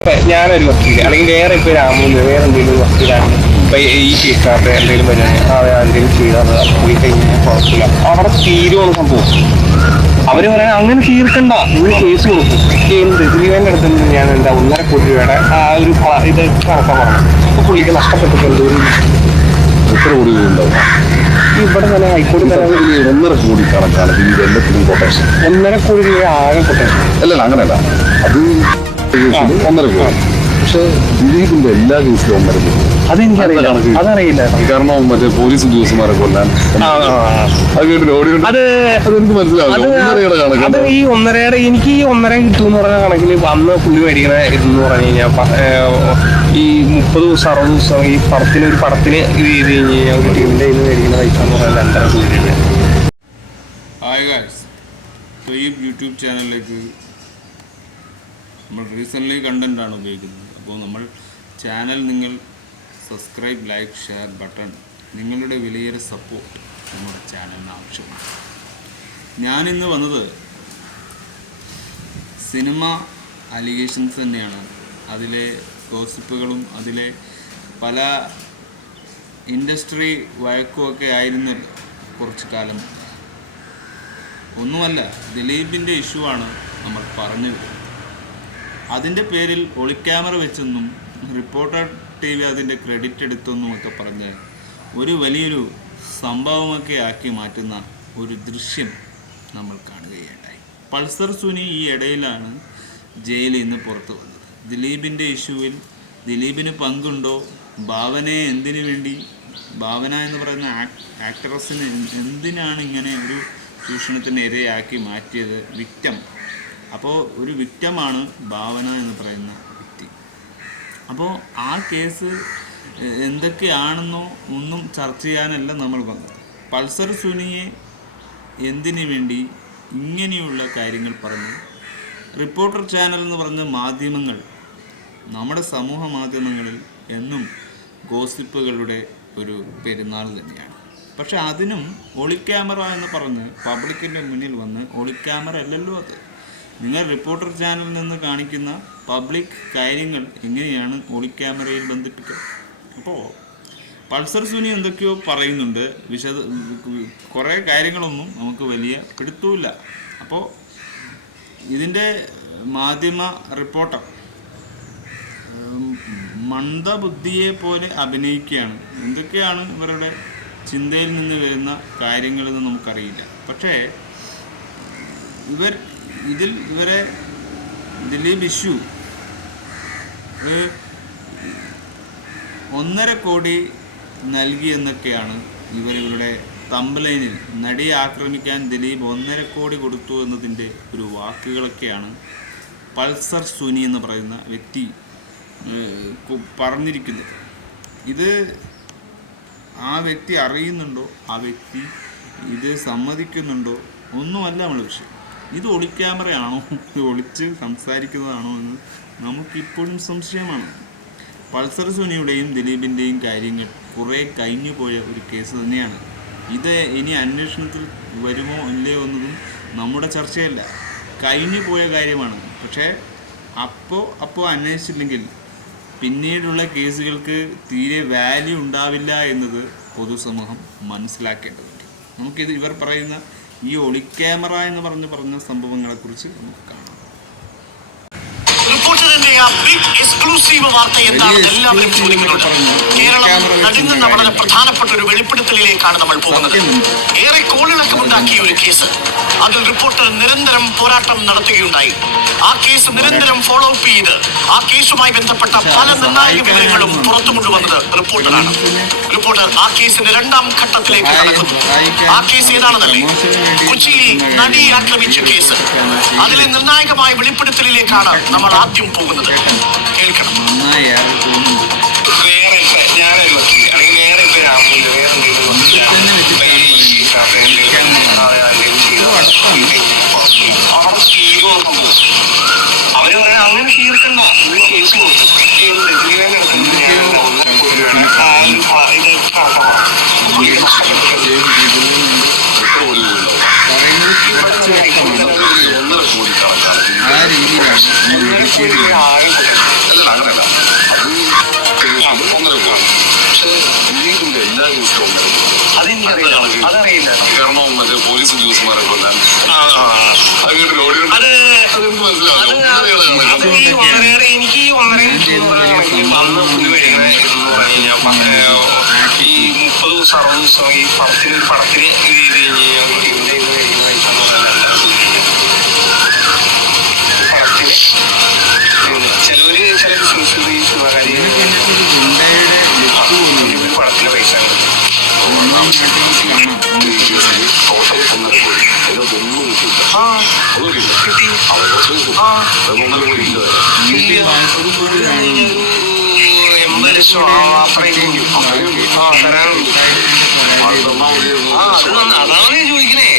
ഞാനൊരു വക്കീല് അല്ലെങ്കിൽ വേറെ ഇപ്പൊ രാമൂന്ന് വേറെ എന്തെങ്കിലും വക്കീലാണ് ഇപ്പൊ ഈ കേൾക്കാത്ത എന്തെങ്കിലും പരിപാടി എന്തെങ്കിലും ചെയ്താൽ പോയി കഴിഞ്ഞാൽ കുഴപ്പമില്ല, അവിടെ തീരുവാണ് സംഭവം. അവര് പറയാൻ അങ്ങനെ തീർക്കണ്ട, നിങ്ങൾ കേസ് കൊടുക്കും. എന്ത് ദിലീപന്റെ അടുത്ത് ഞാൻ എന്താ 1.5 കോടി രൂപയുടെ ആ ഒരു ഇത് കണക്കാൻ പറഞ്ഞു. അപ്പൊ പുള്ളിക്ക് നഷ്ടപ്പെട്ടപ്പോൾ എന്തോരം എത്ര കോടി ഉണ്ടാവും? ഇവിടെ തന്നെ ഹൈക്കോടതി 1.5 കോടി കണക്കാണ് ദിലീപ് എല്ലാത്തിനും കൊട്ടേഷൻ. 1.5 കോടി രൂപ ആകെ കൊട്ടേഷൻ. അല്ലല്ല, അങ്ങനെയല്ല, അത് 1.5 കോടി. പക്ഷെ ദിലീപിന്റെ എല്ലാ കേസിലും 1.5 കോടി. അതെനിക്കറിയില്ല, അതറിയില്ല. കാരണം മറ്റേ പോലീസ് ഉദ്യോഗസ്ഥന്മാരെ കൊല്ലാൻ അത് കേട്ടില്ല, ഓടി അതെനിക്ക് മനസ്സിലാവില്ല. അത് ഈ 1.5 എനിക്ക് ഈ 1.5 കിട്ടുമെന്ന് പറഞ്ഞ കണക്കിൽ അന്ന് പുള്ളി മേടിക്കണ ഇതെന്ന് പറഞ്ഞു കഴിഞ്ഞാൽ ഈ 30 ദിവസം 60 ദിവസം ഈ ഒരു പടത്തിന് ഇത് ചെയ്ത് കഴിഞ്ഞ് കഴിഞ്ഞാൽ ഒരു ടീമിന്റെ ഇത് മേടിക്കുന്ന പൈസ എന്ന് പറഞ്ഞാൽ 2.5 കോടി രൂപ. ഹായ് ഗായ്സ്, യൂട്യൂബ് ചാനലിലേക്ക് നമ്മൾ റീസെൻ്റ്ലി കണ്ടൻ്റാണ് ഉപയോഗിക്കുന്നത്. അപ്പോൾ നമ്മൾ ചാനൽ നിങ്ങൾ സബ്സ്ക്രൈബ്, ലൈക്ക്, ഷെയർ ബട്ടൺ, നിങ്ങളുടെ വിലയേറെ സപ്പോർട്ട് നമ്മുടെ ചാനലിന് ആവശ്യമാണ്. ഞാനിന്ന് വന്നത് സിനിമ അലിഗേഷൻസ് തന്നെയാണ്, അതിലെ ഗോസിപ്പുകളും അതിലെ പല ഇൻഡസ്ട്രി വഴക്കുമൊക്കെ ആയിരുന്നല്ലോ കുറച്ച് കാലം. ഒന്നുമല്ല, ദിലീപിൻ്റെ ഇഷ്യൂ ആണ് നമ്മൾ പറഞ്ഞു വരുന്നത്. അതിൻ്റെ പേരിൽ ഒളിക്യാമറ വെച്ചെന്നും റിപ്പോർട്ടർ TV അതിൻ്റെ ക്രെഡിറ്റ് എടുത്തെന്നും ഒക്കെ പറഞ്ഞ് ഒരു വലിയൊരു സംഭവമൊക്കെ ആക്കി മാറ്റുന്ന ഒരു ദൃശ്യം നമ്മൾ കാണുകയുണ്ടായി. പൾസർ സുനി ഈ ഇടയിലാണ് ജയിലിൽ നിന്ന് പുറത്തു വന്നത്. ദിലീപിൻ്റെ ഇഷ്യൂവിൽ ദിലീപിന് പങ്കുണ്ടോ, ഭാവനയെ എന്തിനു വേണ്ടി, ഭാവന എന്ന് പറയുന്ന ആക്ട്രസിന് എന്തിനാണ് ഇങ്ങനെ ഒരു ചൂഷണത്തിന് ഇരയാക്കി മാറ്റിയത്, വിക്റ്റം. അപ്പോൾ ഒരു വിക്റ്റമാണ് ഭാവന എന്ന് പറയുന്ന വ്യക്തി. അപ്പോൾ ആ കേസ് എന്തൊക്കെയാണെന്നോ ഒന്നും ചർച്ച ചെയ്യാനല്ല നമ്മൾ വന്നത്. പൾസർ സുനിയെ എന്തിനു വേണ്ടി ഇങ്ങനെയുള്ള കാര്യങ്ങൾ പറഞ്ഞ് റിപ്പോർട്ടർ ചാനൽ എന്ന് പറഞ്ഞ മാധ്യമങ്ങൾ, നമ്മുടെ സമൂഹ മാധ്യമങ്ങളിൽ എന്നും ഗോസിപ്പുകളുടെ ഒരു പെരുന്നാൾ തന്നെയാണ്. പക്ഷെ അതിനും ഒളിക്യാമറ എന്ന് പറഞ്ഞ് പബ്ലിക്കിൻ്റെ മുന്നിൽ വന്ന്, ഒളിക്യാമറ അല്ലല്ലോ അത്, നിങ്ങൾ റിപ്പോർട്ടർ ചാനലിൽ നിന്ന് കാണിക്കുന്ന പബ്ലിക് കാര്യങ്ങൾ എങ്ങനെയാണ് ഒളിക്യാമറയിൽ ബന്ധിപ്പിക്കുക? അപ്പോൾ പൾസർ സുനി എന്തൊക്കെയോ പറയുന്നുണ്ട്, കുറേ കാര്യങ്ങളൊന്നും നമുക്ക് വലിയ പിടുത്തമില്ല. അപ്പോൾ ഇതിൻ്റെ മാധ്യമ റിപ്പോർട്ടർ മന്ദബുദ്ധിയെ പോലെ അഭിനയിക്കുകയാണ്. എന്തൊക്കെയാണ് ഇവരുടെ ചിന്തയിൽ നിന്ന് വരുന്ന കാര്യങ്ങളെന്ന് നമുക്കറിയില്ല. പക്ഷേ ഇവരെ ദിലീപ് ഇഷ്യൂ 1.5 കോടി നൽകി എന്നൊക്കെയാണ് ഇവരുടെ തംബ്ലൈനിൽ. നടിയെ ആക്രമിക്കാൻ ദിലീപ് 1.5 കോടി കൊടുത്തു എന്നതിൻ്റെ ഒരു വാക്കുകളൊക്കെയാണ് പൾസർ സുനി എന്ന് പറയുന്ന വ്യക്തി പറഞ്ഞിരിക്കുന്നത്. ഇത് ആ വ്യക്തി അറിയുന്നുണ്ടോ, ആ വ്യക്തി ഇത് സമ്മതിക്കുന്നുണ്ടോ, ഒന്നുമല്ല നമ്മൾ വിഷയം. ഇത് ഒളിക്യാമറയാണോ, ഒളിച്ച് സംസാരിക്കുന്നതാണോ എന്ന് നമുക്കിപ്പോഴും സംശയമാണ്. പൾസർ സുനിയുടെയും ദിലീപിൻ്റെയും കാര്യങ്ങൾ കുറേ കഴിഞ്ഞു പോയ ഒരു കേസ് തന്നെയാണ്. ഇത് ഇനി അന്വേഷണത്തിൽ വരുമോ ഇല്ലയോ എന്നതും നമ്മുടെ ചർച്ചയല്ല, കഴിഞ്ഞു പോയ കാര്യമാണ്. പക്ഷേ അപ്പോൾ അന്വേഷിച്ചില്ലെങ്കിൽ പിന്നീടുള്ള കേസുകൾക്ക് തീരെ വാല്യൂ ഉണ്ടാവില്ല എന്നത് പൊതുസമൂഹം മനസ്സിലാക്കേണ്ടതുണ്ട്. നമുക്കിത് ഇവർ പറയുന്ന ഈ ഒളിക്യാമറ എന്ന് പറഞ്ഞ സംഭവങ്ങളെക്കുറിച്ച് നമുക്ക് കാണാം. എക്സ്ക്ലൂസീവ് വാർത്ത എന്താണെന്ന് എല്ലാവരും ചോദിക്കുന്നുണ്ട്. കേരളം നടുങ്ങുന്ന വളരെ പ്രധാനപ്പെട്ട ഒരു വെളിപ്പെടുത്തലിലേക്കാണ് നമ്മൾ പോകുന്നത്. ഏറെ കോളിളക്കമുണ്ടാക്കിയ ഒരു കേസ്, അതിൽ റിപ്പോർട്ടർ നിരന്തരം പോരാട്ടം നടത്തുകയുണ്ടായി. ആ കേസ് നിരന്തരം ഫോളോ അപ്പ് ചെയ്ത് ആ കേസുമായി ബന്ധപ്പെട്ട പല നിർണായക വിവരങ്ങളും പുറത്തു കൊണ്ടുവന്നത് റിപ്പോർട്ടറാണ്. റിപ്പോർട്ടർ ആ കേസിന്റെ 2ാം ഘട്ടത്തിലേക്ക് കടക്കുന്നു. ആ കേസ് ഏതാണെന്നല്ലേ? കൊച്ചിയിൽ നടിയെ ആക്രമിച്ച കേസ്. അതിലെ നിർണായകമായ വെളിപ്പെടുത്തലിലേക്കാണ് നമ്മൾ ആദ്യം പോകുന്നത്. കേൾക്കണം. ഞാനൊരു വക്കീല് അല്ലെങ്കിൽ വേറെ ഇപ്പൊ രാമൂന്ന് വേറെ അവിടെ തീരുവാണ് സംഭവം. അവര് പറയാൻ അങ്ങനെ തീർക്കണ്ട, നിങ്ങൾ കേസ് കൊടുക്കും. ദിലീപന്റെ അടുത്ത് ഞാൻ 1.5 കോടി രൂപയുടെ ഇത് കണക്കാൻ പറഞ്ഞു. നഷ്ടപ്പെട്ടത് 1.5 കോടി ഉണ്ടാവും. ആ രീതിയിലാണ് ആകെ എനിക്ക് ഈ 1.5 വന്ന് പുള്ളി മേടിക്കണ ഈ 30 ദിവസം 60 ദിവസം ഈ പടത്തിന് ഇത് ചെയ്ത് കഴിഞ്ഞാൽ ഇവിടെ ഇന്ന് മേടിക്കുന്ന പൈസ എന്ന് പറഞ്ഞാൽ പടത്തിന് ചിലവര് ചില ബിസിനസ് പടത്തിന്റെ പൈസ കിട്ടി 80 ലക്ഷം അത്രയും തരാനുണ്ട്. അതാണ് ചോദിക്കണേ.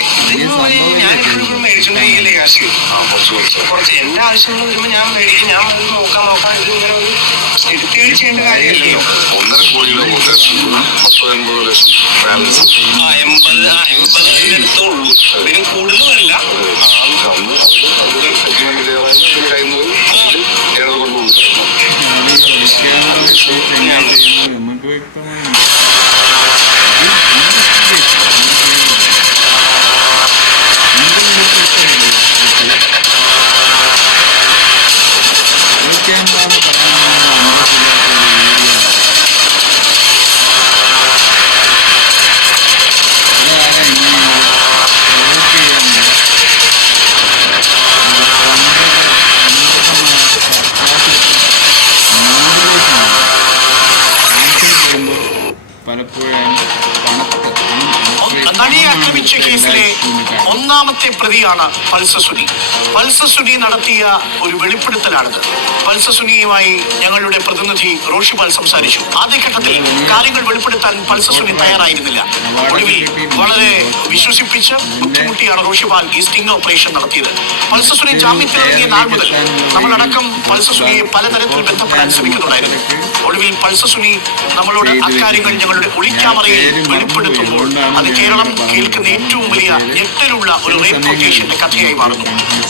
ഞാൻ എപ്പോഴും മേടിച്ചോണ്ടിരിക്കില്ലേ കാശ് കുറച്ച് എന്റെ ആവശ്യങ്ങൾ വരുമ്പോ ഞാൻ മേടിക്കും. ഞാൻ നോക്കാൻ ഇത് ഇങ്ങനെ ഒരു എടുത്തേടി ചെയ്യേണ്ട കാര്യമല്ലല്ലോ. 1.5 കോടിയുടെ 80 ലക്ഷം ബാലൻസ് 80 എടുത്തുള്ളൂ. ഇതിന് കൂടുതലല്ല. നമുക്ക് വ്യക്തമായി നടിയെ ആക്രമിച്ച കേസിലെ ഒന്നാമത്തെ പ്രതിയാണ് പൾസസുനി. പൾസസുനി നടത്തിയ ഒരു വെളിപ്പെടുത്തലാണിത്. പൾസസുനിയുമായി ഞങ്ങളുടെ പ്രതിനിധി റോഷിപാൽ സംസാരിച്ചു. ആദ്യഘട്ടത്തിൽ കാര്യങ്ങൾ വെളിപ്പെടുത്താൻ പൾസസുനി തയ്യാറായിരുന്നില്ല. ഒടുവിൽ വളരെ വിശ്വസിപ്പിച്ച് ബുദ്ധിമുട്ടിയാണ് റോഷിപാൽ ഈ സ്റ്റിംഗ് ഓപ്പറേഷൻ നടത്തിയത്. പൾസസുനി ജാമ്യത്തിലിറങ്ങിയ നാൾ മുതൽ നമ്മളടക്കം പൾസസുനിയെ പലതരത്തിൽ ബന്ധപ്പെടാൻ ശ്രമിക്കുന്നുണ്ടായിരുന്നു. ഒടുവിൽ പൾസസുനി നമ്മളോട് അക്കാര്യങ്ങൾ ഞങ്ങളുടെ ഒളിക്യാമറയിൽ വെളിപ്പെടുത്തുമ്പോൾ അത് കേരളം കേൾക്കുന്ന ഏറ്റവും വലിയ ഞെട്ടലുള്ള ഒരു റേപ്പ് കൊട്ടേഷന്റെ കഥയായി മാറുന്നു.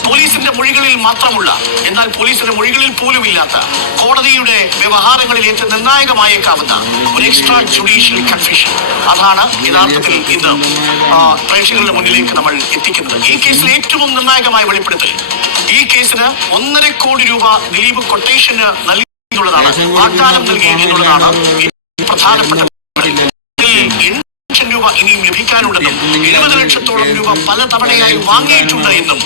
പോലീസിന്റെ മൊഴികളിൽ മാത്രമുള്ള, എന്നാൽ പോലീസിന്റെ മൊഴികളിൽ പോലും ഇല്ലാത്ത, കോടതിയുടെ വ്യവഹാരങ്ങളിൽ ഏറ്റവും നിർണായകമായേക്കാവുന്ന ഒരു എക്സ്ട്രാ ജുഡീഷ്യൽ കൺഫ്യൂഷൻ. അതാണ് യഥാർത്ഥത്തിൽ ഇന്ന് പ്രേക്ഷകരുടെ മുന്നിലേക്ക് നമ്മൾ എത്തിക്കുന്നത്. ഈ കേസിലെ ഏറ്റവും നിർണായകമായ വെളിപ്പെടുത്തൽ, ഈ കേസിന് 1.5 കോടി രൂപ ദിലീപ് കൊട്ടേഷന് നൽകിയെന്നുള്ളതാണ്, വാഗ്ദാനം നൽകി എന്നുള്ളതാണ് പ്രധാനപ്പെട്ട. 8 ലക്ഷം രൂപ ഇനിയും ലഭിക്കാനുണ്ടെന്നും 70 ലക്ഷത്തോളം രൂപ പല തവണയായി വാങ്ങിയിട്ടുണ്ട് എന്നും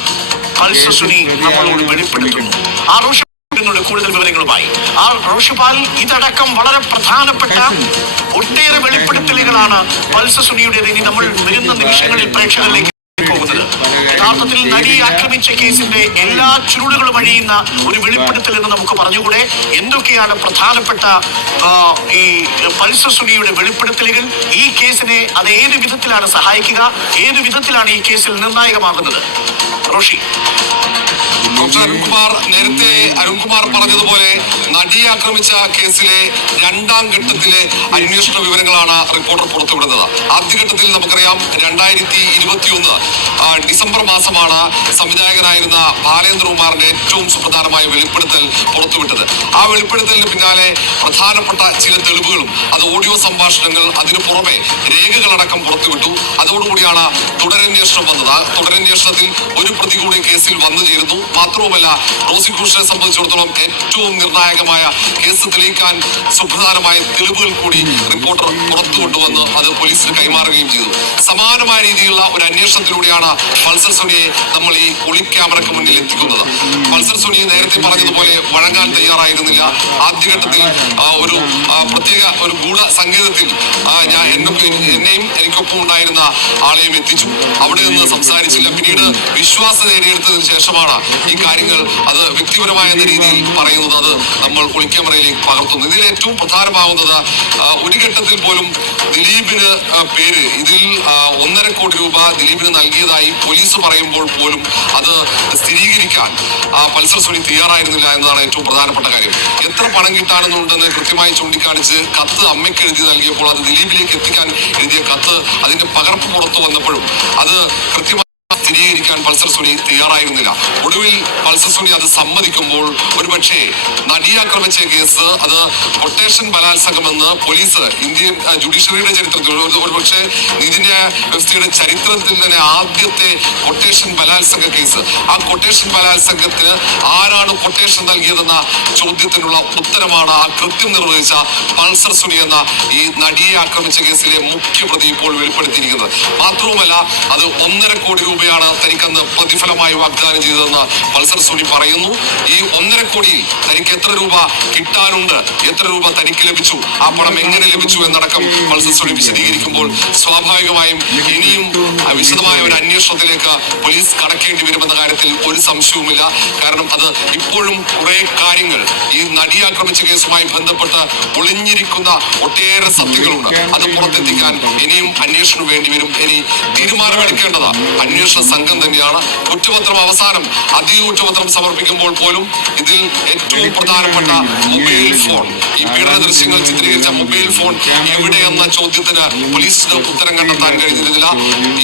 പൾസസുനി നമ്മളോട് വെളിപ്പെടുത്തുന്നു. ആ റോഷിപാലിനോട് കൂടുതൽ വിവരങ്ങളുമായി റോഷിപാൽ, ഇതടക്കം വളരെ പ്രധാനപ്പെട്ട ഒട്ടേറെ വെളിപ്പെടുത്തലുകളാണ് പൾസസുനിയുടേത്. ഇനി നമ്മൾ വരുന്ന നിമിഷങ്ങളിൽ പ്രേക്ഷകരിലേക്ക് പോകുന്നത് യഥാർത്ഥത്തിൽ നടിയെ ആക്രമിച്ച കേസിന്റെ എല്ലാ ചുരുളുകളും അഴിയുന്ന ഒരു വെളിപ്പെടുത്തൽ എന്ന് നമുക്ക് പറഞ്ഞുകൂടെ. എന്തൊക്കെയാണ് പ്രധാനപ്പെട്ട ഈ പൾസസുനിയുടെ വെളിപ്പെടുത്തലുകൾ? ഈ കേസിനെ അത് ഏത് വിധത്തിലാണ് സഹായിക്കുക? ഏത് വിധത്തിലാണ് ഈ കേസിൽ നിർണായകമാകുന്നത്? റോഷി. ഡോക്ടർ അരുൺകുമാർ, നേരത്തെ അരുൺകുമാർ പറഞ്ഞതുപോലെ നടിയെ ആക്രമിച്ച കേസിലെ 2ാം ഘട്ടത്തിലെ അന്വേഷണ വിവരങ്ങളാണ് റിപ്പോർട്ടർ പുറത്തുവിടുന്നത്. ആദ്യഘട്ടത്തിൽ നമുക്കറിയാം 2021 ഡിസംബർ മാസമാണ് സംവിധായകനായിരുന്ന ബാലേന്ദ്രകുമാറിന്റെ ഏറ്റവും സുപ്രധാനമായ വെളിപ്പെടുത്തൽ പുറത്തുവിട്ടത്. ആ വെളിപ്പെടുത്തലിന് പിന്നാലെ പ്രധാനപ്പെട്ട ചില തെളിവുകളും, അത് ഓഡിയോ സംഭാഷണങ്ങൾ, അതിനു പുറമെ രേഖകളടക്കം പുറത്തുവിട്ടു. അതോടുകൂടിയാണ് തുടരന്വേഷണം വന്നത്. ആ തുടരന്വേഷണത്തിൽ ഒരു പ്രതി കൂടി കേസിൽ വന്നു ചേരുന്നു. മാത്രവുമല്ല, പ്രോസിക്യൂഷനെ സംബന്ധിച്ചിടത്തോളം ഏറ്റവും നിർണായകമായ, കേസ് തെളിയിക്കാൻ സുപ്രധാനമായ തെളിവുകൾ കൂടി റിപ്പോർട്ടർ പുറത്തു കൊണ്ടുവന്ന് അത് പോലീസിന് കൈമാറുകയും ചെയ്തു. സമാനമായ രീതിയിലുള്ള ഒരു അന്വേഷണത്തിലൂടെയാണ് പൾസസുനിയെ നമ്മൾ ഈ ഒളിക്യാമറയ്ക്ക് മുന്നിൽ എത്തിക്കുന്നത്. പൾസസുനിയെ നേരത്തെ പറഞ്ഞതുപോലെ വഴങ്ങാൻ തയ്യാറായിരുന്നില്ല. ആദ്യഘട്ടത്തിൽ ഒരു പ്രത്യേക ഒരു ഗൂഢ സങ്കേതത്തിൽ എന്നെയും എനിക്കൊപ്പം ഉണ്ടായിരുന്ന ആളെയും എത്തിച്ചു. അവിടെ നിന്ന് സംസാരിച്ചില്ല. പിന്നീട് വിശ്വാസം നേടിയെടുത്തതിന് ശേഷമാണ് ഈ കാര്യങ്ങൾ അത് വ്യക്തിപരമായ രീതിയിൽ പറയുന്നത്. അത് നമ്മൾ ഒളിക്യാമറയിലേക്ക് പകർത്തുന്നു. ഇതിൽ ഏറ്റവും പ്രധാനമാവുന്നത് ഒരു ഘട്ടത്തിൽ പോലും ദിലീപിന് പേര്, ഇതിൽ 1.5 കോടി രൂപ ദിലീപിന് നൽകിയതായി പോലീസ് പറയുമ്പോൾ പോലും അത് സ്ഥിരീകരിക്കാൻ പൾസസുനി തയ്യാറായിരുന്നില്ല എന്നതാണ് ഏറ്റവും പ്രധാനപ്പെട്ട കാര്യം. എത്ര പണം കിട്ടാനെന്നുണ്ടെന്ന് കൃത്യമായി ചൂണ്ടിക്കാണിച്ച് കത്ത് അമ്മയ്ക്ക് എഴുതി നൽകിയപ്പോൾ, അത് ദിലീപിലേക്ക് എത്തിക്കാൻ എഴുതിയ കത്ത്, അതിന്റെ പകർപ്പ് പുറത്തു വന്നപ്പോഴും അത് കൃത്യമായി സ്ഥിരീകരിക്കാൻ പൾസർ സുനി തയ്യാറായിരുന്നില്ല. ഒടുവിൽ പൾസർ സുനി അത് സമ്മതിക്കുമ്പോൾ ഒരുപക്ഷെ നടിയെ ആക്രമിച്ച കേസ് അത് കൊട്ടേഷൻ ബലാത്സംഗമെന്ന് പോലീസ് ഇന്ത്യൻ ജുഡീഷ്യറിയുടെ ചരിത്രത്തിൽ ഒരുപക്ഷെ നീതിന്യായ വ്യവസ്ഥയുടെ ചരിത്രത്തിൽ തന്നെ ആദ്യത്തെ കൊട്ടേഷൻ ബലാത്സംഗ കേസ്, ആ കൊട്ടേഷൻ ബലാത്സംഗത്തിന് ആരാണ് കൊട്ടേഷൻ നൽകിയതെന്ന ചോദ്യത്തിനുള്ള ഉത്തരമാണ് ആ കൃത്യം നിർവഹിച്ച പൾസർ സുനി എന്ന ഈ നടിയെ ആക്രമിച്ച കേസിലെ മുഖ്യപ്രതി ഇപ്പോൾ വെളിപ്പെടുത്തിയിരിക്കുന്നത്. മാത്രവുമല്ല, അത് 1.5 കോടി രൂപയാണ് തനിക്കന്ന് പ്രതിഫലമായി വാഗ്ദാനം ചെയ്തതെന്ന് പൾസർ സുനി പറയുന്നു. ഈ 1.5 കോടിയിൽ തനിക്ക് എത്ര രൂപ കിട്ടാനുണ്ട്, എത്ര രൂപ തനിക്ക് ലഭിച്ചു, ആ പണം എങ്ങനെ ലഭിച്ചു എന്നടക്കം പൾസർ സുനി വിശദീകരിക്കുമ്പോൾ സ്വാഭാവികമായും ഇനിയും വിശദമായ ഒരു അന്വേഷണത്തിലേക്ക് പോലീസ് കടക്കേണ്ടി വരുമെന്ന കാര്യത്തിൽ ഒരു സംശയവുമില്ല. കാരണം അത് ഇപ്പോഴും കുറെ കാര്യങ്ങൾ ഈ നടി ആക്രമിച്ച കേസുമായി ബന്ധപ്പെട്ട് ഒളിഞ്ഞിരിക്കുന്ന ഒട്ടേറെ സത്യങ്ങളുണ്ട്. അത് പുറത്തെത്തിക്കാൻ ഇനിയും അന്വേഷണം വേണ്ടി വരും. ഇനി തീരുമാനമെടുക്കേണ്ടത് അന്വേഷണ സംഘം തന്നെയാണ്. കുറ്റപത്രം അവസാനം അധിക കുറ്റപത്രം സമർപ്പിക്കുമ്പോൾ പോലും ഇതിൽ ഏറ്റവും പ്രധാനപ്പെട്ട മൊബൈൽ ഫോൺ, ഈ പീഡന ദൃശ്യങ്ങൾ ചിത്രീകരിച്ച മൊബൈൽ ഫോൺ എവിടെയെന്ന ചോദ്യത്തിന് പോലീസിന് ഉത്തരം കണ്ടെത്താൻ കഴിഞ്ഞിരുന്നില്ല.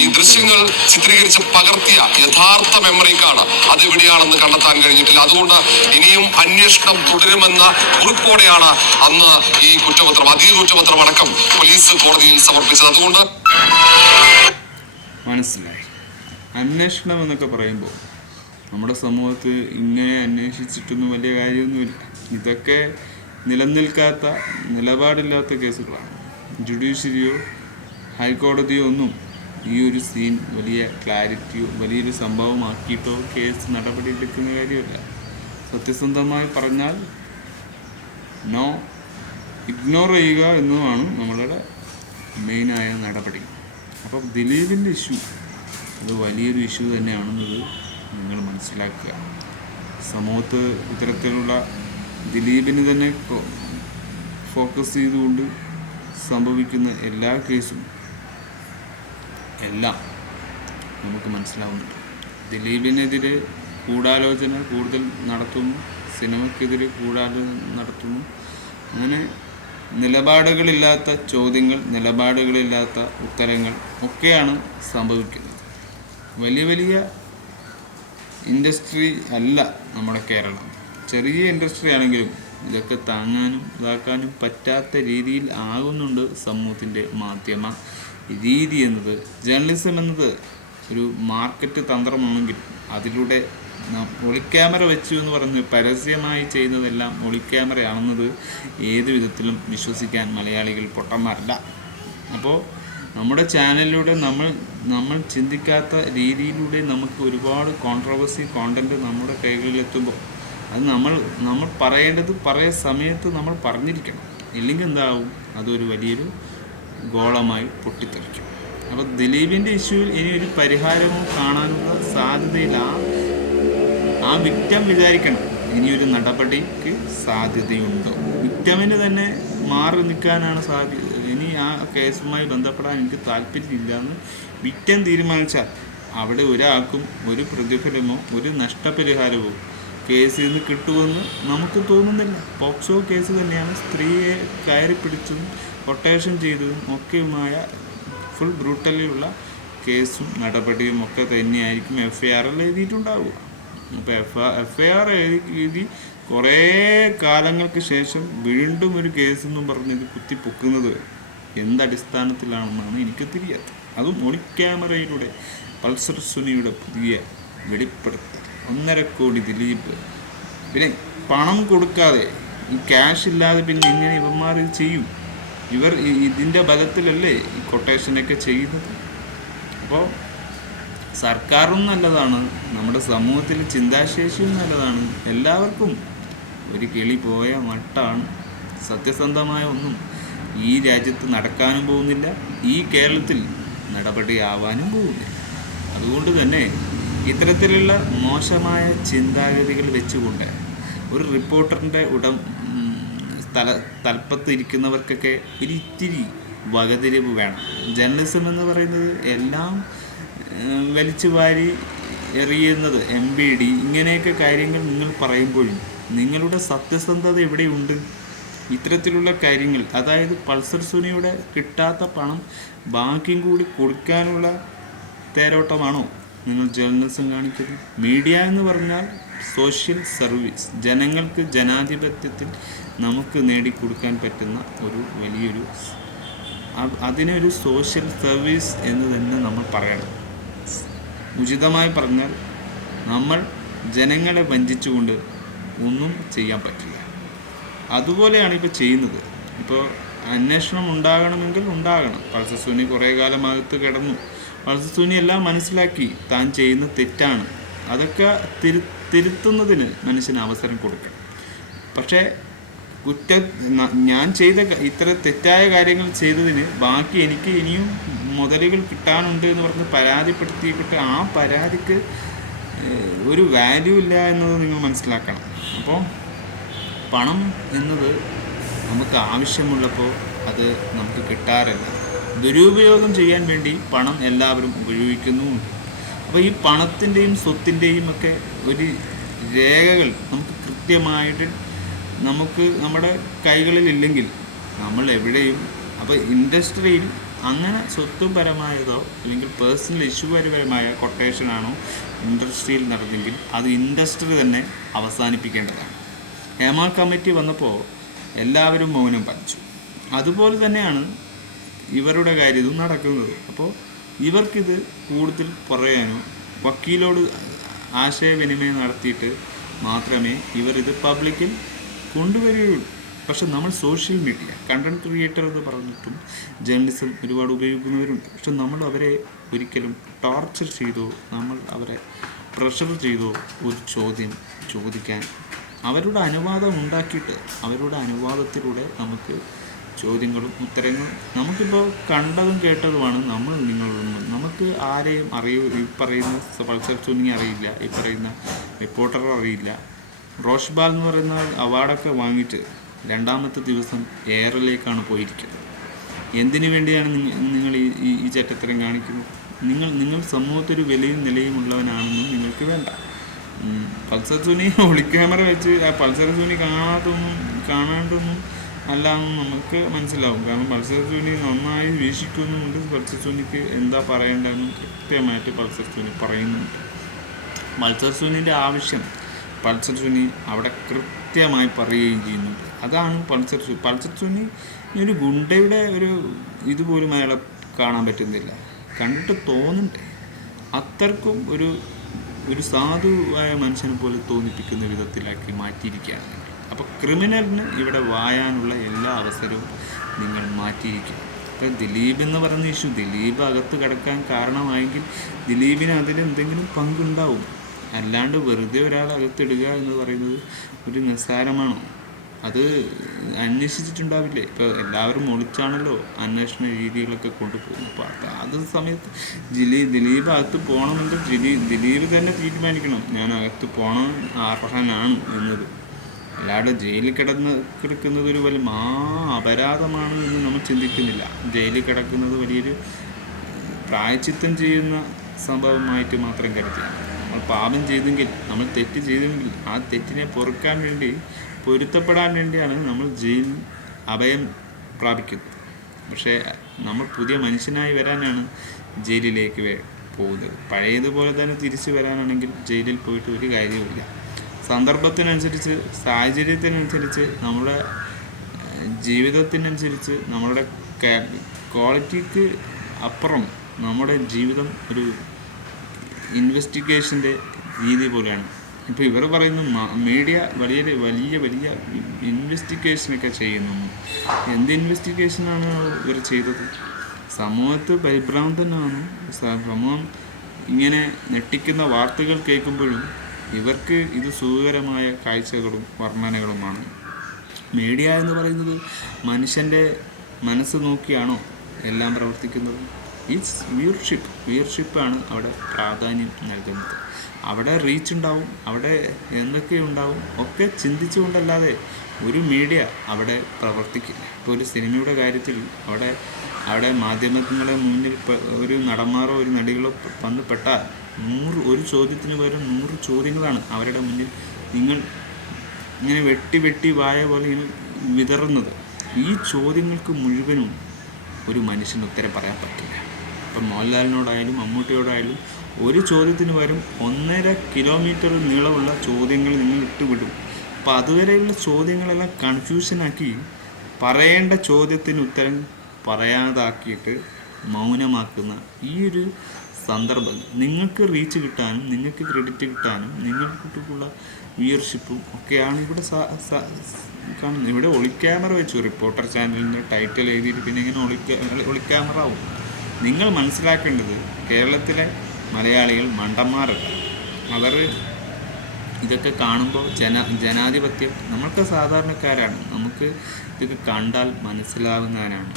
ഈ ദൃശ്യങ്ങൾ ചിത്രീകരിച്ച് പകർത്തിയ യഥാർത്ഥ മെമ്മറി കാർഡ് അതെവിടെയാണെന്ന് കണ്ടെത്താൻ കഴിഞ്ഞിട്ടില്ല. അതുകൊണ്ട് ഇനിയും അന്വേഷണം തുടരുമെന്ന കുറിപ്പോടെയാണ് അന്ന് ഈ കുറ്റപത്രം, അധിക കുറ്റപത്രം അടക്കം പോലീസ് കോടതിയിൽ സമർപ്പിച്ചത്. അതുകൊണ്ട് മനസ്സിലായി. അന്വേഷണം എന്നൊക്കെ പറയുമ്പോൾ നമ്മുടെ സമൂഹത്ത് ഇങ്ങനെ അന്വേഷിച്ചിട്ടൊന്നും വലിയ കാര്യമൊന്നുമില്ല. ഇതൊക്കെ നിലനിൽക്കാത്ത, നിലപാടില്ലാത്ത കേസുകളാണ്. ജുഡീഷ്യറിയോ ഹൈക്കോടതിയോ ഒന്നും ഈ ഒരു സീൻ വലിയ ക്ലാരിറ്റിയോ വലിയൊരു സംഭവമാക്കിയിട്ടോ കേസ് നടപടിയെടുക്കുന്ന കാര്യമല്ല. സത്യസന്ധമായി പറഞ്ഞാൽ നോ, ഇഗ്നോർ ചെയ്യുക എന്നതാണ് നമ്മളുടെ മെയിനായ നടപടി. അപ്പം ദിലീപിൻ്റെ ഇഷ്യൂ അത് വലിയൊരു ഇഷ്യൂ തന്നെയാണെന്നത് നിങ്ങൾ മനസ്സിലാക്കുക. സമൂഹത്ത് ഇത്തരത്തിലുള്ള ദിലീപിന് തന്നെ ഫോക്കസ് ചെയ്തുകൊണ്ട് സംഭവിക്കുന്ന എല്ലാ കേസും എല്ലാം നമുക്ക് മനസ്സിലാവുന്നുണ്ട്. ദിലീപിനെതിരെ ഗൂഢാലോചന കൂടുതൽ നടത്തുന്നു, സിനിമയ്ക്കെതിരെ ഗൂഢാലോചന നടത്തുന്നു. അങ്ങനെ നിലപാടുകളില്ലാത്ത ചോദ്യങ്ങൾ, നിലപാടുകളില്ലാത്ത ഉത്തരങ്ങൾ ഒക്കെയാണ് സംഭവിക്കുന്നത്. വലിയ വലിയ ഇൻഡസ്ട്രി അല്ല നമ്മുടെ കേരളം. ചെറിയ ഇൻഡസ്ട്രി ആണെങ്കിലും ഇതൊക്കെ താങ്ങാനും ഇതാക്കാനും പറ്റാത്ത രീതിയിൽ ആകുന്നുണ്ട് സമൂഹത്തിൻ്റെ മാധ്യമ രീതി എന്നത്. ജേർണലിസം എന്നത് ഒരു മാർക്കറ്റ് തന്ത്രമാണെങ്കിൽ അതിലൂടെ ഒളിക്യാമറ വെച്ചു എന്ന് പറഞ്ഞ് പരസ്യമായി ചെയ്യുന്നതെല്ലാം ഒളിക്യാമറയാണെന്നത് ഏത് വിധത്തിലും വിശ്വസിക്കാൻ മലയാളികൾ പൊട്ടന്മാരല്ല. അപ്പോൾ നമ്മുടെ ചാനലിലൂടെ നമ്മൾ ചിന്തിക്കാത്ത രീതിയിലൂടെ നമുക്ക് ഒരുപാട് കോൺട്രവേഴ്സി കോണ്ടൻറ്റ് നമ്മുടെ കൈകളിലെത്തുമ്പോൾ അത് നമ്മൾ പറയേണ്ടത് സമയത്ത് നമ്മൾ പറഞ്ഞിരിക്കണം. ഇല്ലെങ്കിൽ എന്താവും, അതൊരു വലിയൊരു ഗോളമായി പൊട്ടിത്തെറിക്കും. അപ്പോൾ ദിലീപിൻ്റെ ഇഷ്യൂവിൽ ഇനി ഒരു പരിഹാരമോ കാണാനുള്ള സാധ്യതയില്ല. ആ വിക്ടം വിചാരിക്കണം ഇനിയൊരു നടപടിക്ക് സാധ്യതയുണ്ടോ. വിക്ടമിന് തന്നെ മാറി നിൽക്കാനാണ് സാധ്യത. ഇനി ആ കേസുമായി ബന്ധപ്പെടാൻ എനിക്ക് താല്പര്യമില്ലയെന്ന് വിക്ടം തീരുമാനിച്ചാൽ അവിടെ ഒരാൾക്കും ഒരു പ്രതിഫലമോ ഒരു നഷ്ടപരിഹാരമോ കേസിൽ നിന്ന് കിട്ടുമെന്ന് നമുക്ക് തോന്നുന്നില്ല. പോക്സോ കേസ് തന്നെയാണ്. സ്ത്രീയെ കയറി പിടിച്ചതും കൊട്ടേഷൻ ചെയ്തതും ഒക്കെയുമായ ഫുൾ ബ്രൂട്ടലിയുള്ള കേസും നടപടിയും ഒക്കെ തന്നെയായിരിക്കും FIR എഴുതിയിട്ടുണ്ടാവുക. അപ്പോൾ FIR എഴുതി കുറേ കാലങ്ങൾക്ക് ശേഷം വീണ്ടും ഒരു കേസെന്നും പറഞ്ഞത് കുത്തിപ്പൊക്കുന്നത് എന്തടിസ്ഥാനത്തിലാണെന്നാണ് എനിക്ക് തിരിയാത്തത്. അതും ഒളിക്യാമറയിലൂടെ പൾസർ സുനിയുടെ പുതിയ വെളിപ്പെടുത്തൽ. 1.5 കോടി ദിലീപ്. പിന്നെ പണം കൊടുക്കാതെ, ഈ ക്യാഷ് ഇല്ലാതെ പിന്നെ ഇങ്ങനെ ഇവന്മാർ ചെയ്യും? ഇവർ ഇതിൻ്റെ ബലത്തിലല്ലേ ഈ കൊട്ടേഷനൊക്കെ ചെയ്യുന്നത്. അപ്പോൾ സർക്കാരും നല്ലതാണ്, നമ്മുടെ സമൂഹത്തിലെ ചിന്താശേഷിയും നല്ലതാണ്. എല്ലാവർക്കും ഒരു കിളി പോയ മട്ടാണ്. സത്യസന്ധമായ ഒന്നും ഈ രാജ്യത്ത് നടക്കാനും പോകുന്നില്ല, ഈ കേരളത്തിൽ നടപടിയാവാനും പോകുന്നില്ല. അതുകൊണ്ട് തന്നെ ഇത്തരത്തിലുള്ള മോശമായ ചിന്താഗതികൾ വെച്ചുകൊണ്ട് ഒരു റിപ്പോർട്ടറിൻ്റെ തലപ്പത്ത് ഇരിക്കുന്നവർക്കൊക്കെ ഒരിത്തിരി വകതിരിവ് വേണം. ജേർണലിസം എന്ന് പറയുന്നത് എല്ലാം വലിച്ചു വാരി എറിയുന്നത്, MBD ഇങ്ങനെയൊക്കെ കാര്യങ്ങൾ നിങ്ങൾ പറയുമ്പോഴും നിങ്ങളുടെ സത്യസന്ധത എവിടെയുണ്ട്? ഇത്തരത്തിലുള്ള കാര്യങ്ങൾ, അതായത് പൾസർ സുനിയുടെ കിട്ടാത്ത പണം ബാക്കിയും കൂടി കൊടുക്കാനുള്ള തേരോട്ടമാണോ നിങ്ങൾ ജേർണലിസം കാണിക്കുന്നു. മീഡിയ എന്ന് പറഞ്ഞാൽ സോഷ്യൽ സർവീസ്, ജനങ്ങൾക്ക് ജനാധിപത്യത്തിൽ നമുക്ക് നേടിക്കൊടുക്കാൻ പറ്റുന്ന ഒരു വലിയൊരു അതിനൊരു സോഷ്യൽ സർവീസ് എന്ന് തന്നെ നമ്മൾ പറയണം. ഉചിതമായി പറഞ്ഞാൽ നമ്മൾ ജനങ്ങളെ വഞ്ചിച്ചുകൊണ്ട് ഒന്നും ചെയ്യാൻ പറ്റില്ല. അതുപോലെയാണ് ഇപ്പോൾ ചെയ്യുന്നത്. ഇപ്പോൾ അന്വേഷണം ഉണ്ടാകണമെങ്കിൽ ഉണ്ടാകണം. പൾസർ സുനി കുറേ കാലം അകത്ത് കിടന്നു. പൾസർ സുനി എല്ലാം മനസ്സിലാക്കി താൻ ചെയ്യുന്ന തെറ്റാണ്. അതൊക്കെ തിരുത്തുന്നതിന് മനുഷ്യന് അവസരം കൊടുക്കണം. പക്ഷേ ഞാൻ ചെയ്ത ഇത്ര തെറ്റായ കാര്യങ്ങൾ ചെയ്തതിന് ബാക്കി എനിക്ക് ഇനിയും മുതലുകൾ കിട്ടാനുണ്ട് എന്ന് പറഞ്ഞ് പരാതിപ്പെടുത്തിയിട്ട് ആ പരാതിക്ക് ഒരു വാല്യൂ ഇല്ല എന്നത് നിങ്ങൾ മനസ്സിലാക്കണം. അപ്പോൾ പണം എന്നത് നമുക്ക് ആവശ്യമുള്ളപ്പോൾ അത് നമുക്ക് കിട്ടാറില്ല. ദുരുപയോഗം ചെയ്യാൻ വേണ്ടി പണം എല്ലാവരും ഉപയോഗിക്കുന്നുമുണ്ട്. അപ്പോൾ ഈ പണത്തിൻ്റെയും സ്വത്തിൻ്റെയും ഒക്കെ ഒരു രേഖകൾ നമുക്ക് കൃത്യമായിട്ട് നമ്മുടെ കൈകളിലില്ലെങ്കിൽ നമ്മൾ എവിടെയും അപ്പോൾ ഇൻഡസ്ട്രിയിൽ അങ്ങനെ സ്വത്തുപരമായതോ അല്ലെങ്കിൽ പേഴ്സണൽ ഇഷ്യൂപരമായ കൊട്ടേഷനാണോ ഇൻഡസ്ട്രിയിൽ നടന്നെങ്കിൽ അത് ഇൻഡസ്ട്രി തന്നെ അവസാനിപ്പിക്കേണ്ടതാണ്. ഹേമ കമ്മിറ്റി വന്നപ്പോൾ എല്ലാവരും മൗനം പാലിച്ചു. അതുപോലെ തന്നെയാണ് ഇവരുടെ കാര്യവും നടക്കുന്നത്. അപ്പോൾ ഇവർക്കിത് കൂടുതൽ പറയാനോ വക്കീലോട് ആശയവിനിമയം നടത്തിയിട്ട് മാത്രമേ ഇവരിത് പബ്ലിക്കിൽ കൊണ്ടുവരികയുള്ളൂ. പക്ഷെ നമ്മൾ സോഷ്യൽ മീഡിയ കണ്ടന്റ് ക്രിയേറ്റർ എന്ന് പറഞ്ഞിട്ടും ജേർണലിസം ഒരുപാട് ഉപയോഗിക്കുന്നവരുണ്ട്. പക്ഷെ നമ്മൾ അവരെ ഒരിക്കലും ടോർച്ചർ ചെയ്തോ നമ്മൾ അവരെ പ്രഷർ ചെയ്തോ ഒരു ചോദ്യം ചോദിക്കാൻ അവരുടെ അനുവാദം ഉണ്ടാക്കിയിട്ട് അവരുടെ അനുവാദത്തിലൂടെ നമുക്ക് ചോദ്യങ്ങളും ഉത്തരങ്ങളും നമുക്കിപ്പോൾ കണ്ടതും കേട്ടതുമാണ് നിങ്ങളൊന്നും നമുക്ക് ആരെയും ഈ പറയുന്ന പൾസർ സുനി അറിയില്ല, ഈ പറയുന്ന റിപ്പോർട്ടർ അറിയില്ല. റോഷ്ബാൽ എന്ന് പറയുന്ന അവാർഡൊക്കെ വാങ്ങിയിട്ട് രണ്ടാമത്തെ ദിവസം എയറിലേക്കാണ് പോയിരിക്കുന്നത്. എന്തിനു വേണ്ടിയാണ് നിങ്ങൾ ഈ ചറ്റത്തരം കാണിക്കുന്നത്? നിങ്ങൾ സമൂഹത്തൊരു വിലയും നിലയും ഉള്ളവനാണെന്നും നിങ്ങൾക്ക് വേണ്ട. പൾസർ സുനി ഒളിക്യാമറ വെച്ച് ആ പൾസർ സുനി കാണാണ്ടൊന്നും അല്ല എന്ന് നമുക്ക് മനസ്സിലാവും. കാരണം പൾസർ സുനി നന്നായി വീക്ഷിക്കുന്നുമുണ്ട്. പൾസർ സുനിക്ക് എന്താ പറയേണ്ടതെന്ന് കൃത്യമായിട്ട് പൾസർ സുനി പറയുന്നുണ്ട്. പൾസർ സുനിൻ്റെ ആവശ്യം പൾസർ സുനി അവിടെ കൃത്യമായി പറയുകയും ചെയ്യുന്നുണ്ട്. അതാണ് പൾസർ സുനി ഒരു ഗുണ്ടയുടെ ഒരു ഇതുപോലും അയാളെ കാണാൻ പറ്റുന്നില്ല. കണ്ടിട്ട് തോന്നണ്ടേ? അത്രക്കും ഒരു സാധുവായ മനുഷ്യനെ പോലെ തോന്നിപ്പിക്കുന്ന വിധത്തിലാക്കി മാറ്റിയിരിക്കുകയാണ്. അപ്പോൾ ക്രിമിനലിന് ഇവിടെ വായാനുള്ള എല്ലാ അവസരവും നിങ്ങൾ മാറ്റിയിരിക്കുക. ഇപ്പോൾ ദിലീപ് എന്ന് പറയുന്ന ഇഷ്യൂ, ദിലീപ് അകത്ത് കിടക്കാൻ കാരണമായെങ്കിൽ ദിലീപിന് അതിലെന്തെങ്കിലും പങ്കുണ്ടാവും. അല്ലാണ്ട് വെറുതെ ഒരാളെ അകത്തിടുക എന്ന് പറയുന്നത് ഒരു നിസ്സാരമാണോ? അത് അന്വേഷിച്ചിട്ടുണ്ടാവില്ലേ? ഇപ്പോൾ എല്ലാവരും ഒളിച്ചാണല്ലോ അന്വേഷണ രീതികളൊക്കെ കൊണ്ടുപോകും. അപ്പോൾ അത് സമയത്ത് ദിലീപ് അകത്ത് പോകണമെങ്കിൽ ദിലീപ് തന്നെ തീരുമാനിക്കണം ഞാൻ അകത്ത് പോകണം അർഹനാണ് എന്നത്. അല്ലാതെ ജയിലിൽ കിടക്കുന്നത് ഒരു വലിയ അപരാധമാണ് എന്ന് നമ്മൾ ചിന്തിക്കുന്നില്ല. ജയിലിൽ കിടക്കുന്നത് വലിയൊരു പ്രായശ്ചിത്തം ചെയ്യുന്ന സംഭവമായിട്ട് മാത്രം കരുതിയാണ്. നമ്മൾ പാപം ചെയ്തെങ്കിൽ, നമ്മൾ തെറ്റ് ചെയ്തെങ്കിൽ ആ തെറ്റിനെ പൊരുത്തപ്പെടാൻ വേണ്ടിയാണ് നമ്മൾ ജയിലിൽ അഭയം പ്രാപിക്കുന്നത്. പക്ഷേ നമ്മൾ പുതിയ മനുഷ്യനായി വരാനാണ് ജയിലിലേക്ക് പോകുന്നത്. പഴയതുപോലെ തന്നെ തിരിച്ചു വരാനാണെങ്കിൽ ജയിലിൽ പോയിട്ട് ഒരു കാര്യവുമില്ല. സന്ദർഭത്തിനനുസരിച്ച്, സാഹചര്യത്തിനനുസരിച്ച്, നമ്മുടെ ജീവിതത്തിനനുസരിച്ച്, നമ്മളുടെ ക്വാളിറ്റിക്ക് അപ്പുറം നമ്മുടെ ജീവിതം ഒരു ഇൻവെസ്റ്റിഗേഷൻ്റെ രീതി പോലെയാണ്. ഇപ്പോൾ ഇവർ പറയുന്നു മീഡിയ വലിയ ഇൻവെസ്റ്റിഗേഷനൊക്കെ ചെയ്യുന്നു. എന്ത് ഇൻവെസ്റ്റിഗേഷനാണ് ഇവർ ചെയ്തത്? സമൂഹത്ത് പരിഭ്രാന്തനാണ്. സമൂഹം ഇങ്ങനെ ഞെട്ടിക്കുന്ന വാർത്തകൾ കേൾക്കുമ്പോഴും ഇവർക്ക് ഇത് സുഖകരമായ കാഴ്ചകളും വർണ്ണനകളുമാണ്. മീഡിയ എന്ന് പറയുന്നത് മനുഷ്യൻ്റെ മനസ്സ് നോക്കിയാണോ എല്ലാം പ്രവർത്തിക്കുന്നത്? ഇറ്റ്സ് വ്യൂവർഷിപ്പാണ് അവിടെ പ്രാധാന്യം നൽകുന്നത്. അവിടെ റീച്ച് ഉണ്ടാവും, അവിടെ എന്തൊക്കെയുണ്ടാവും ഒക്കെ ചിന്തിച്ചുകൊണ്ടല്ലാതെ ഒരു മീഡിയ അവിടെ പ്രവർത്തിക്കില്ല. ഇപ്പോൾ ഒരു സിനിമയുടെ കാര്യത്തിൽ അവിടെ മാധ്യമങ്ങളെ മുന്നിൽ ഒരു നടന്മാരോ ഒരു നടികളോ വന്ന് പെട്ടാൽ ഒരു ചോദ്യത്തിന് പകരം 100 ചോദ്യങ്ങളാണ് അവരുടെ മുന്നിൽ നിങ്ങൾ ഇങ്ങനെ വെട്ടി വായ പോലെ ഇങ്ങനെ വിതറുന്നത്. ഈ ചോദ്യങ്ങൾക്ക് മുഴുവനും ഒരു മനുഷ്യന് ഉത്തരം പറയാൻ പറ്റില്ല. ഇപ്പം മോഹൻലാലിനോടായാലും മമ്മൂട്ടിയോടായാലും ഒരു ചോദ്യത്തിന് വരും 1.5 കിലോമീറ്റർ നീളമുള്ള ചോദ്യങ്ങൾ നിങ്ങൾ ഇട്ടുവിടും. അപ്പോൾ അതുവരെയുള്ള ചോദ്യങ്ങളെല്ലാം കൺഫ്യൂഷനാക്കി പറയേണ്ട ചോദ്യത്തിന് ഉത്തരം പറയാതാക്കിയിട്ട് മൗനമാക്കുന്ന ഈ ഒരു സന്ദർഭം നിങ്ങൾക്ക് റീച്ച് കിട്ടാനും നിങ്ങൾക്ക് ക്രെഡിറ്റ് കിട്ടാനും നിങ്ങൾക്കുള്ള വ്യൂവർഷിപ്പും ഒക്കെയാണ് ഇവിടെ കാണുന്നത്. ഇവിടെ ഒളിക്യാമറ വെച്ചു റിപ്പോർട്ടർ ചാനലിൻ്റെ ടൈറ്റിൽ എഴുതിയിട്ട് പിന്നെ ഇങ്ങനെ ഒളിക്യാമറ ആവും. നിങ്ങൾ മനസ്സിലാക്കേണ്ടത് കേരളത്തിലെ മലയാളികൾ മണ്ടന്മാരല്ല. അവർ ഇതൊക്കെ കാണുമ്പോൾ ജനാധിപത്യം നമ്മൾക്ക് സാധാരണക്കാരാണ്, നമുക്ക് ഇതൊക്കെ കണ്ടാൽ മനസ്സിലാവുന്നവനാണ്.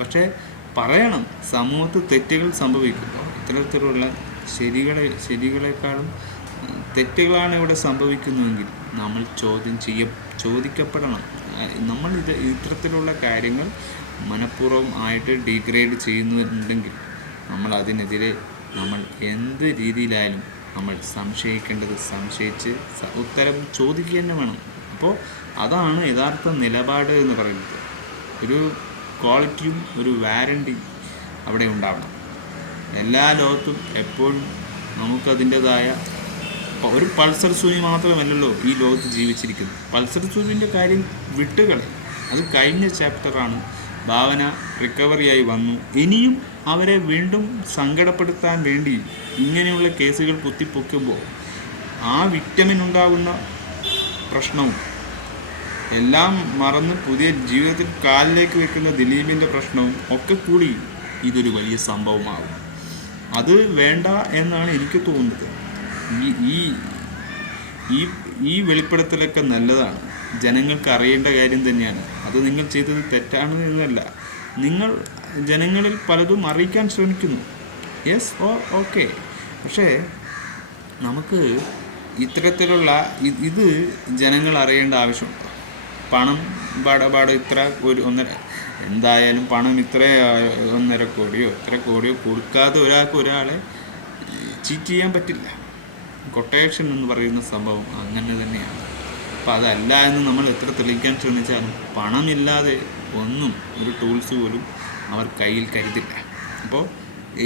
പക്ഷേ പറയണം, സമൂഹത്തിൽ തെറ്റുകൾ സംഭവിക്കുമ്പോൾ ഇത്തരത്തിലുള്ള ശരികളെക്കാളും തെറ്റുകളാണ് ഇവിടെ സംഭവിക്കുന്നുവെങ്കിൽ നമ്മൾ ചോദിക്കപ്പെടണം. നമ്മൾ ഇത്തരത്തിലുള്ള കാര്യങ്ങൾ മനഃപൂർവ്വം ആയിട്ട് ഡീഗ്രേഡ് ചെയ്യുന്നുണ്ടെങ്കിൽ നമ്മൾ അതിനെതിരെ നമ്മൾ എന്ത് രീതിയിലായാലും നമ്മൾ സംശയിക്കേണ്ടത് സംശയിച്ച് ഉത്തരം ചോദിക്കുക തന്നെ വേണം. അപ്പോൾ അതാണ് യഥാർത്ഥ നിലപാട് എന്ന് പറയുന്നത്. ഒരു ക്വാളിറ്റിയും ഒരു വാറണ്ടിയും അവിടെ ഉണ്ടാവണം. എല്ലാ ലോകത്തും എപ്പോഴും നമുക്കതിൻ്റെതായ ഒരു പൾസർ സുനി മാത്രമല്ലല്ലോ ഈ ലോകത്ത് ജീവിച്ചിരിക്കുന്നത്. പൾസർ സുനിൻ്റെ കാര്യം വിട്ടുകളെ, അത് കഴിഞ്ഞ ചാപ്റ്ററാണ്. ഭാവന റിക്കവറിയായി വന്നു. ഇനിയും അവരെ വീണ്ടും സങ്കടപ്പെടുത്താൻ വേണ്ടി ഇങ്ങനെയുള്ള കേസുകൾ കുത്തിപ്പൊക്കുമ്പോൾ ആ വിക്ടിമിനുണ്ടാകുന്ന പ്രശ്നവും എല്ലാം മറന്ന് പുതിയ ജീവിതത്തിൽ കാലിലേക്ക് വെക്കുന്ന ദിലീപിൻ്റെ പ്രശ്നവും ഒക്കെ കൂടി ഇതൊരു വലിയ സംഭവമാകും. അത് വേണ്ട എന്നാണ് എനിക്ക് തോന്നുന്നത്. ഈ വെളിപ്പെടുത്തലൊക്കെ നല്ലതാണ്, ജനങ്ങൾക്ക് അറിയേണ്ട കാര്യം തന്നെയാണ്. അത് നിങ്ങൾ ചെയ്തത് തെറ്റാണ് എന്നല്ല, നിങ്ങൾ ജനങ്ങളിൽ പലതും അറിയിക്കാൻ ശ്രമിക്കുന്നു. Yes okay. പക്ഷേ നമുക്ക് ഇത്തരത്തിലുള്ള ഇത് ജനങ്ങൾ അറിയേണ്ട ആവശ്യമുണ്ട്. പണം പാട് ഇത്ര എന്തായാലും പണം ഇത്ര 1.5 കോടിയോ ഇത്ര കോടിയോ കൊടുക്കാതെ ഒരാളെ ചീറ്റ് ചെയ്യാൻ പറ്റില്ല. കൊട്ടേഷൻ എന്ന് പറയുന്ന സംഭവം അങ്ങനെ തന്നെയാണ്. അപ്പോൾ അതല്ല എന്ന് നമ്മൾ എത്ര തെളിയിക്കാൻ ശ്രമിച്ചാലും പണമില്ലാതെ ഒന്നും ഒരു ടൂൾസ് പോലും അവർ കയ്യിൽ കരുതില്ല. അപ്പോൾ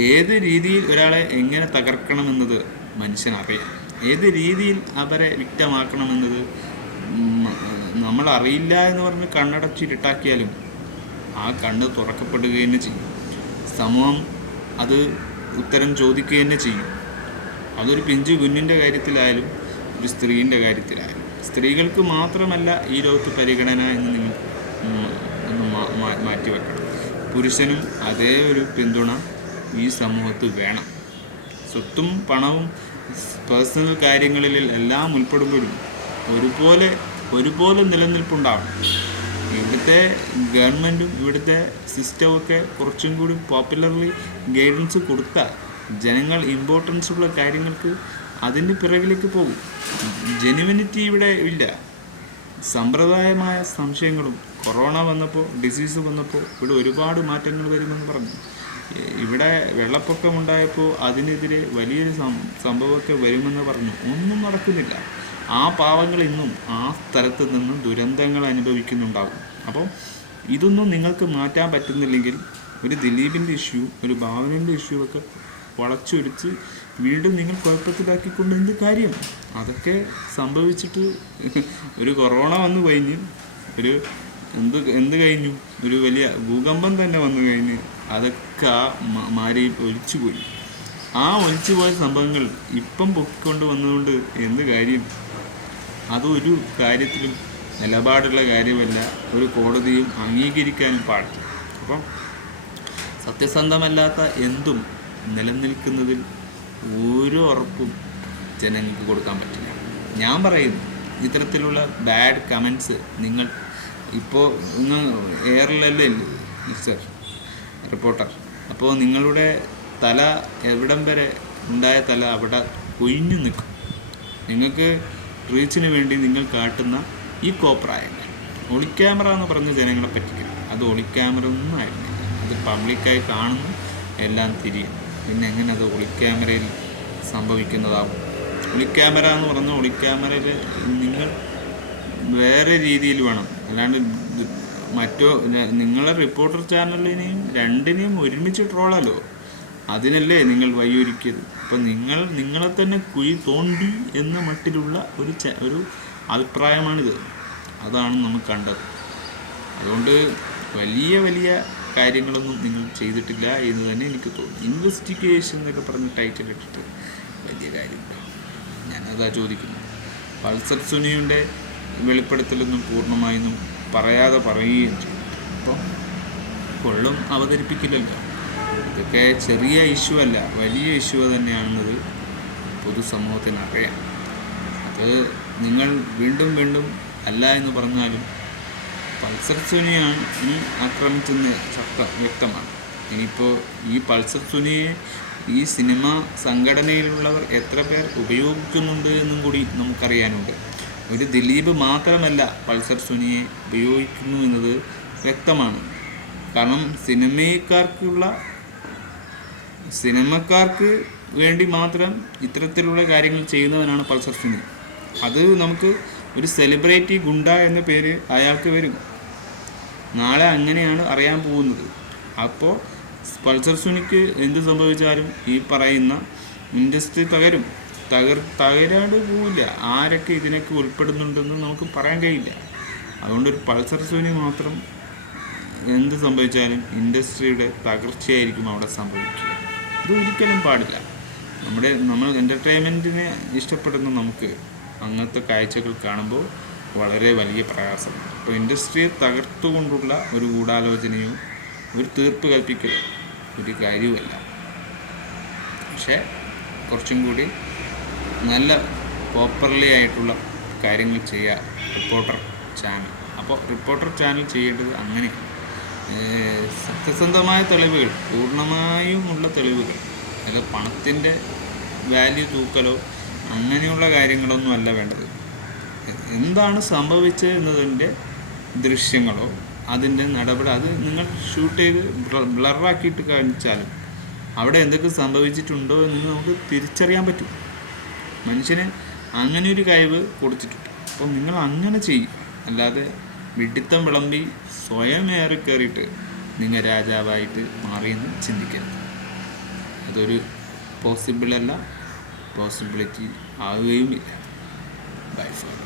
ഏത് രീതിയിൽ ഒരാളെ എങ്ങനെ തകർക്കണമെന്നത് മനുഷ്യനറിയാം. ഏത് രീതിയിൽ അവരെ വിക്ടമാക്കണമെന്നത് നമ്മൾ അറിയില്ല എന്ന് പറഞ്ഞ് കണ്ണടച്ചിരുട്ടാക്കിയാലും ആ കണ്ണ് തുറക്കപ്പെടുക തന്നെ ചെയ്യും. സമൂഹം അത് ഉത്തരം ചോദിക്കുക തന്നെ ചെയ്യും. അതൊരു പിഞ്ചു കുഞ്ഞിൻ്റെ കാര്യത്തിലായാലും ഒരു സ്ത്രീൻ്റെ കാര്യത്തിലായാലും. സ്ത്രീകൾക്ക് മാത്രമല്ല ഈ ലോകത്ത് പരിഗണന എന്ന് നിങ്ങൾ ഒന്ന് മാറ്റിവെക്കണം. പുരുഷനും അതേ ഒരു പിന്തുണ ഈ സമൂഹത്ത് വേണം. സ്വത്തും പണവും പേഴ്സണൽ കാര്യങ്ങളിൽ എല്ലാം ഉൾപ്പെടുമ്പോഴും ഒരുപോലെ നിലനിൽപ്പുണ്ടാവണം. ഇവിടുത്തെ ഗവൺമെൻറ്റും ഇവിടുത്തെ സിസ്റ്റമൊക്കെ കുറച്ചും കൂടി പോപ്പുലർലി ഗൈഡൻസ് കൊടുത്താൽ ജനങ്ങൾ ഇമ്പോർട്ടൻസ് ഉള്ള കാര്യങ്ങൾക്ക് അതിൻ്റെ പിറകിലേക്ക് പോകും. ജെനുവിനിറ്റി ഇവിടെ ഇല്ല. സമ്പ്രദായമായ സംശയങ്ങളും കൊറോണ വന്നപ്പോൾ ഡിസീസ് വന്നപ്പോൾ ഇവിടെ ഒരുപാട് മാറ്റങ്ങൾ വരുമെന്ന് പറഞ്ഞു. ഇവിടെ വെള്ളപ്പൊക്കമുണ്ടായപ്പോൾ അതിനെതിരെ വലിയൊരു സംഭവമൊക്കെ വരുമെന്ന് പറഞ്ഞു. ഒന്നും നടക്കുന്നില്ല. ആ പാവങ്ങൾ ഇന്നും ആ സ്ഥലത്ത് നിന്നും ദുരന്തങ്ങൾ അനുഭവിക്കുന്നുണ്ടാകും. അപ്പോൾ ഇതൊന്നും നിങ്ങൾക്ക് മാറ്റാൻ പറ്റുന്നില്ലെങ്കിൽ ഒരു ദിലീപിൻ്റെ ഇഷ്യൂ, ഒരു ഭാവനൻ്റെ ഇഷ്യൂ ഒക്കെ വളച്ചൊടിച്ച് വീണ്ടും നിങ്ങൾ കുഴപ്പത്തിലാക്കിക്കൊണ്ട് എന്ത് കാര്യം? അതൊക്കെ സംഭവിച്ചിട്ട് ഒരു കൊറോണ വന്നു കഴിഞ്ഞ് എന്ത് കഴിഞ്ഞു? ഒരു വലിയ ഭൂകമ്പം തന്നെ വന്നു കഴിഞ്ഞ് അതൊക്കെ മാരിയിൽ ഒലിച്ചുപോയി. ആ ഒലിച്ചുപോയ സംഭവങ്ങൾ ഇപ്പം പൊക്കിക്കൊണ്ട് വന്നതുകൊണ്ട് എന്ത് കാര്യം? അതൊരു കാര്യത്തിലും നിലപാടുള്ള കാര്യമല്ല, ഒരു കോടതിയും അംഗീകരിക്കാനും പാടില്ല. അപ്പം സത്യസന്ധമല്ലാത്ത എന്തും നിലനിൽക്കുന്നതിൽ ഒരു ഉറപ്പും ജനങ്ങൾക്ക് കൊടുക്കാൻ പറ്റില്ല. ഞാൻ പറയുന്നു, ഇത്തരത്തിലുള്ള ബാഡ് കമൻസ് നിങ്ങൾ ഇപ്പോൾ എയറിലല്ലേ മിസ്റ്റർ റിപ്പോർട്ടർ, അപ്പോൾ നിങ്ങളുടെ തല എവിടം വരെ ഉണ്ടായ തല അവിടെ കൊഴിഞ്ഞു നിൽക്കും. നിങ്ങൾക്ക് റീച്ചിന് വേണ്ടി നിങ്ങൾ കാട്ടുന്ന ഈ കോപ്രായങ്ങൾ, ഒളിക്യാമറ എന്ന് പറഞ്ഞ ജനങ്ങളെ പറ്റിക്കില്ല. അത് ഒളിക്യാമറ ഒന്നും ആയിരുന്നില്ല. അത് പബ്ലിക്കായി കാണുന്നു, എല്ലാം തിരിയും. പിന്നെ എങ്ങനെ അത് ഒളിക്യാമറയിൽ സംഭവിക്കുന്നതാകും? ഒളിക്യാമറ എന്ന് പറഞ്ഞാൽ ഒളിക്യാമറയിൽ നിങ്ങൾ വേറെ രീതിയിൽ വേണം, അല്ലാണ്ട് നിങ്ങളെ റിപ്പോർട്ടർ ചാനലിനെയും രണ്ടിനെയും ഒരുമിച്ച് ട്രോളല്ലോ. അതിനല്ലേ നിങ്ങൾ വഴിയൊരുക്കിയത്. അപ്പോൾ നിങ്ങളെ തന്നെ കുഴി തോണ്ടി എന്ന മട്ടിലുള്ള ഒരു അഭിപ്രായമാണിത്. അതാണ് നമ്മൾ കണ്ടത്. അതുകൊണ്ട് വലിയ കാര്യങ്ങളൊന്നും നിങ്ങൾ ചെയ്തിട്ടില്ല എന്ന് തന്നെ എനിക്ക് തോന്നുന്നു. ഇൻവെസ്റ്റിഗേഷൻ എന്നൊക്കെ പറഞ്ഞ് ടൈറ്റിൽ ഇട്ടിട്ട് വലിയ കാര്യമില്ല. ഞാനതാ ചോദിക്കുന്നത്. പൾസർ സുനിയുടെ വെളിപ്പെടുത്തലൊന്നും പൂർണ്ണമായൊന്നും പറയാതെ പറയുകയും ചെയ്യും. അപ്പോൾ കൊള്ളും അവതരിപ്പിക്കില്ലല്ലോ. ഇതൊക്കെ ചെറിയ ഇഷ്യൂ അല്ല, വലിയ ഇഷ്യൂ തന്നെയാണെന്നത് പൊതുസമൂഹത്തിനറിയാം. അത് നിങ്ങൾ വീണ്ടും അല്ല എന്ന് പറഞ്ഞാലും പൾസർ സുനിയാണ് ഈ ആക്രമിച്ചെന്ന് വ്യക്തമാണ്. ഇനിയിപ്പോൾ ഈ പൾസർ സുനിയെ ഈ സിനിമ സംഘടനയിലുള്ളവർ എത്ര പേർ ഉപയോഗിക്കുന്നുണ്ട് എന്നും കൂടി നമുക്കറിയാനുണ്ട്. ഒരു ദിലീപ് മാത്രമല്ല പൾസർ സുനിയെ ഉപയോഗിക്കുന്നു എന്നത് വ്യക്തമാണ്. കാരണം സിനിമക്കാർക്ക് വേണ്ടി മാത്രം ഇത്തരത്തിലുള്ള കാര്യങ്ങൾ ചെയ്യുന്നവനാണ് പൾസർ സുനി. അത് നമുക്ക് ഒരു സെലിബ്രിറ്റി ഗുണ്ട എന്ന പേര് അയാൾക്ക് വരും. നാളെ അങ്ങനെയാണ് അറിയാൻ പോകുന്നത്. അപ്പോൾ പൾസർ സുനിക്ക് എന്ത് സംഭവിച്ചാലും ഈ പറയുന്ന ഇൻഡസ്ട്രി തകരാണ്ട് പോവില്ല. ആരൊക്കെ ഇതിനൊക്കെ ഉൾപ്പെടുന്നുണ്ടെന്ന് നമുക്ക് പറയാൻ കഴിയില്ല. അതുകൊണ്ടൊരു പൾസർ സുനി മാത്രം എന്ത് സംഭവിച്ചാലും ഇൻഡസ്ട്രിയുടെ തകർച്ചയായിരിക്കും അവിടെ സംഭവിക്കുക. ഇത് ഒരിക്കലും പാടില്ല. നമ്മൾ എൻ്റർടൈൻമെൻറ്റിനെ ഇഷ്ടപ്പെടുന്ന നമുക്ക് അങ്ങനത്തെ കാഴ്ചകൾ കാണുമ്പോൾ വളരെ വലിയ പ്രയാസമാണ്. അപ്പോൾ ഇൻഡസ്ട്രിയെ തകർത്തുകൊണ്ടുള്ള ഒരു ഗൂഢാലോചനയോ ഒരു തീർപ്പ് കൽപ്പിക്കലോ ഒരു കാര്യവുമല്ല. പക്ഷേ കുറച്ചും കൂടി നല്ല പ്രോപ്പർലി ആയിട്ടുള്ള കാര്യങ്ങൾ ചെയ്യുക റിപ്പോർട്ടർ ചാനൽ. അപ്പോൾ റിപ്പോർട്ടർ ചാനൽ ചെയ്യേണ്ടത് അങ്ങനെയാണ്. സത്യസന്ധമായ തെളിവുകൾ, പൂർണ്ണമായുമുള്ള തെളിവുകൾ, അല്ല പണത്തിൻ്റെ വാല്യൂ തൂക്കലോ അങ്ങനെയുള്ള കാര്യങ്ങളൊന്നും അല്ല വേണ്ടത്. എന്താണ് സംഭവിച്ചത് എന്നതിൻ്റെ ദൃശ്യങ്ങളോ അതിൻ്റെ നടപടി അത് നിങ്ങൾ ഷൂട്ട് ചെയ്ത് ബ്ലറാക്കിയിട്ട് കാണിച്ചാലും അവിടെ എന്തൊക്കെ സംഭവിച്ചിട്ടുണ്ടോ എന്ന് നമുക്ക് തിരിച്ചറിയാൻ പറ്റും. മനുഷ്യന് അങ്ങനെ ഒരു കഴിവ് കൊടുത്തിട്ടുണ്ട്. അപ്പോൾ നിങ്ങൾ അങ്ങനെ ചെയ്യും. അല്ലാതെ വിഡിത്തം വിളമ്പി സ്വയം ഏറിക്കയറിയിട്ട് നിങ്ങൾ രാജാവായിട്ട് മാറിയെന്ന് ചിന്തിക്കരുത്. അതൊരു പോസിബിളിറ്റി ആവുകയുമില്ല. By four.